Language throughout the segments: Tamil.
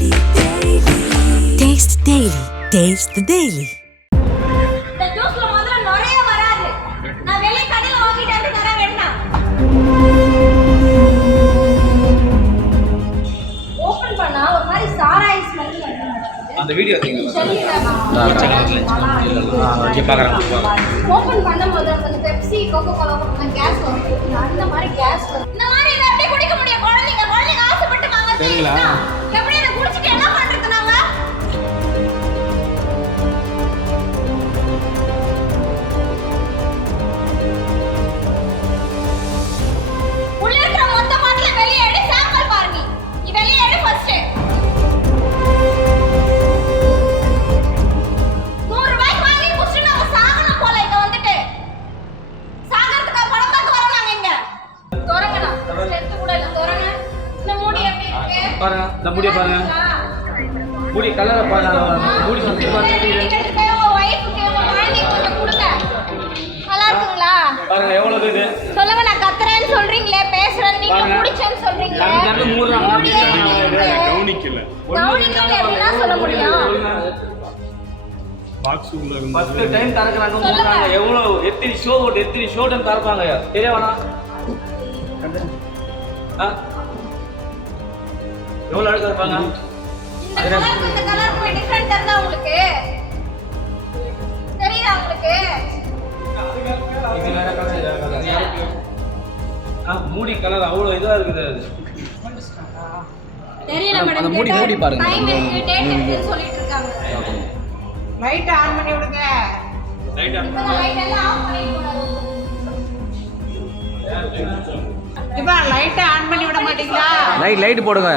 Taste Daily. Taste the Daily. இந்த ஜூஸ்ல முதல்ல நுரைய வராது. நான் வெளிய கடையில வாங்கிட்டு வந்து தரேன் வேணா. ஓபன் பண்ணா ஒரு மாதிரி சாராய் ஸ்மெல் வருது. அந்த வீடியோ எடுத்தீங்களா? ஓபன் பண்ணும்போது அந்த பெப்சி கோகோ கோலா போட்டா கேஸ் வரும். அந்த மாதிரி கேஸ் வரும். இந்த மாதிரி இத அப்படியே குடிக்க முடியும். குழந்தைங்க ஆசைப்பட்டு வாங்குறீங்களா? எப்படி இத குடிச்சிட்டு என்ன பண்றது நாங்க? உள்ள இருக்கிற மொத்த பாட்டில வெளிய எடு சாம்பிள் பாருங்க. நீ வெளிய எடு ஃபர்ஸ்ட். 100 ரூபாய்க்கு வாங்கி குடிச்சிட்டு நாம சாகணும் போல இங்க வந்துட்டு. சாகறதுக்கு பணம் பார்க்க வரோம் நாங்க இங்க. தோரங்கடா. செத்து கூட இல்ல தோரங்க. இந்த மூடி எப்படி இருக்கு? பாருங்க, இந்த மூடிய பாருங்க. மூடி கலரை பாருங்க. மூடி சுத்தி பாருங்க. உங்க வைஃப்க்கு உங்க குழந்தைக்கு கொஞ்சம் கொடுங்க. நல்லா இருக்குங்களா? பாருங்க எவ்வளவு இது. சொல்லுங்க நான் கத்துறேன்னு சொல்றீங்களே பேசுறேன் நீங்க குடிச்சேன்னு சொல்றீங்களே. கண்ணு மூடுறாங்க. கவனிக்கல. கவனிக்கல எப்படினா சொல்ல முடியும்? பாக்ஸ் உள்ள 10 டைம் தரக்குறாங்க மூடுறாங்க. எவ்வளவு எத்தனை ஷோ தரப்பாங்க. தெரியவனா? எவ்வளவு அழகா இருப்பாங்க. இந்த கலருக்கு டிஃபரண்ட் இருந்தா உங்களுக்கு தெரியுதா உங்களுக்கு? இது வேற கலர். மூடி கலர் அவ்வளவு இதா இருக்குது. அது தெரியல மேடம். அந்த மூடி பாருங்க. டைம் இருக்கு டேட் இருக்குன்னு சொல்லிட்டு இருக்காங்க. லைட் ஆன் பண்ணி விடுங்க. இப்ப லைட் எல்லாம் ஆஃப் பண்ணிட்டு இப்ப லைட் ஆன் பண்ணி விட மாட்டீங்களா? லைட் போடுங்க.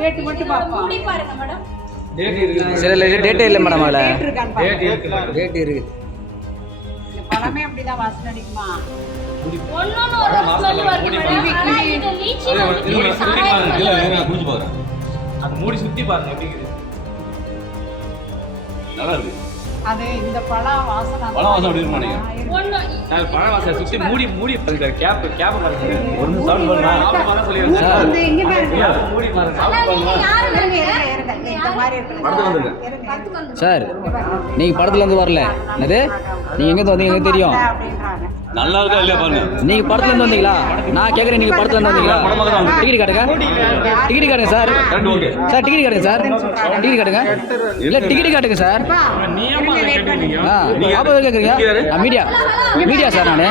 டேட் மட்டும் பாப்போம். மூடி பாருங்க மேடம். டேட் இருக்கு. சரி டேட்டே இல்ல மேடம் அதுல. டேட் இருக்கான்னு பாருங்க. டேட் இருக்கு. டேட் இருக்கு. இந்த பழமே அப்படிதான் வாசனை அடிக்குமா? ஒண்ணொண்ணு ஒரு ஸ்மெல் வருது மேடம். ஆனா இது லீச்சி குடிச்சு பாருங்க. அந்த மூடி சுத்தி பாருங்க எப்படி இருக்குது. நல்லா இருக்கு. அது இந்த பழம் வாசனை அப்படி இருக்க மாட்டீங்க. ஒண்ணு நான் பழ வாசனை சுத்தி மூடி பாருங்க. கேப் பாருங்க. ஒரு நிமிஷம் சவுண்ட் பண்ணுங்க. ஆமா சொல்லிருங்க. வந்து இங்க பாருங்க. மூடி பாருங்க. ஆனா நீங்க யாரு இருங்க இந்த மாதிரி இருக்கு. படத்துல வந்துருங்க. பத்துக்கு வந்து சார் நீங்க படத்துல இருந்து வரல. என்னது? நீங்க எங்க இருந்து வந்தீங்க எனக்கு தெரியும். அப்படின்றாங்க. நல்லா இருக்கா இல்லையா பாருங்க. நீங்க படத்துல இருந்து வந்தீங்களா? நான் கேக்குறேன் நீங்க படத்துல இருந்து வந்தீங்களா? டிக்கெட் காட்டுங்க. டிக்கெட் காட்டுங்க சார். ஓகே. சார் டிக்கெட் காட்டுங்க சார். டிக்கெட் காட்டுங்க. இல்ல டிக்கெட் காட்டுங்க சார். நீ ஏமா கேக்குறீங்க? ஆபத்து கேக்குறீங்க? மீடியா சார் நானு.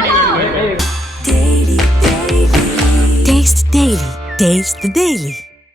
Taste Daily. Taste the Daily.